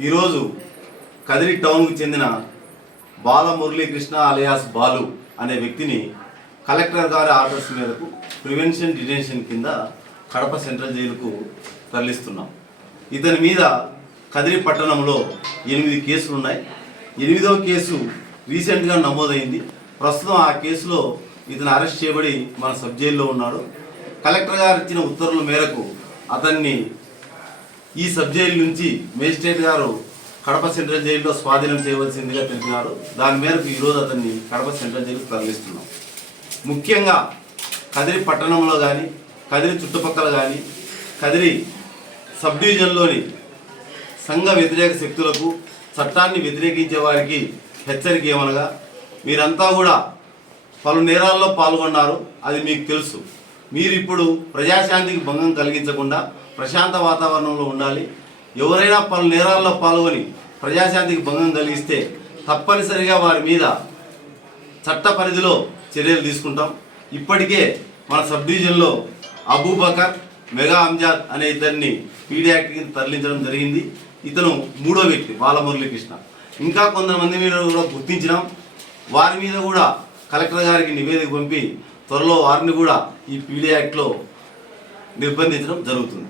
ఈరోజు కదిరి టౌన్కు చెందిన బాల మురళీకృష్ణ అలియాస్ బాలు అనే వ్యక్తిని కలెక్టర్ గారి ఆర్డర్స్ మేరకు ప్రివెన్షన్ డిటెన్షన్ కింద కడప సెంట్రల్ జైలుకు తరలిస్తున్నాం. ఇతని మీద కదిరి పట్టణంలో ఎనిమిది కేసులు ఉన్నాయి. ఎనిమిదవ కేసు రీసెంట్గా నమోదైంది. ప్రస్తుతం ఆ కేసులో ఇతను అరెస్ట్ చేయబడి మన సబ్ జైల్లో ఉన్నాడు. కలెక్టర్ గారు ఇచ్చిన ఉత్తర్వుల మేరకు అతన్ని ఈ సబ్ జైలు నుంచి మేజిస్ట్రేట్ గారు కడప సెంట్రల్ జైల్లో స్వాధీనం చేయవలసిందిగా తెలిపినారు. దాని మేరకు ఈరోజు అతన్ని కడప సెంట్రల్ జైలు తరలిస్తున్నాం. ముఖ్యంగా కదిరి పట్టణంలో కానీ కదిరి చుట్టుపక్కల కానీ కదిరి సబ్ డివిజన్లోని సంఘ వ్యతిరేక శక్తులకు చట్టాన్ని వ్యతిరేకించే వారికి హెచ్చరిక ఏమనగా మీరంతా కూడా పలు నేరాల్లో పాల్గొన్నారు. అది మీకు తెలుసు. మీరు ఇప్పుడు ప్రజాశాంతికి భంగం కలిగించకుండా ప్రశాంత వాతావరణంలో ఉండాలి. ఎవరైనా పలు నేరాల్లో పాల్గొని ప్రజాశాంతికి భంగం కలిగిస్తే తప్పనిసరిగా వారి మీద చట్ట పరిధిలో చర్యలు తీసుకుంటాం. ఇప్పటికే మన సబ్ డివిజన్లో అబూబకర్ మెగా అంజాద్ అనే ఇతన్ని పీడీ యాక్ట్ కింద తరలించడం జరిగింది. ఇతను మూడో వ్యక్తి బాలమురళీకృష్ణ. ఇంకా కొంతమంది మీద కూడా గుర్తించినాం. వారి మీద కూడా కలెక్టర్ గారికి నివేదిక పంపి త్వరలో వారిని కూడా ఈ పీడీ యాక్ట్లో నిర్బంధించడం జరుగుతుంది.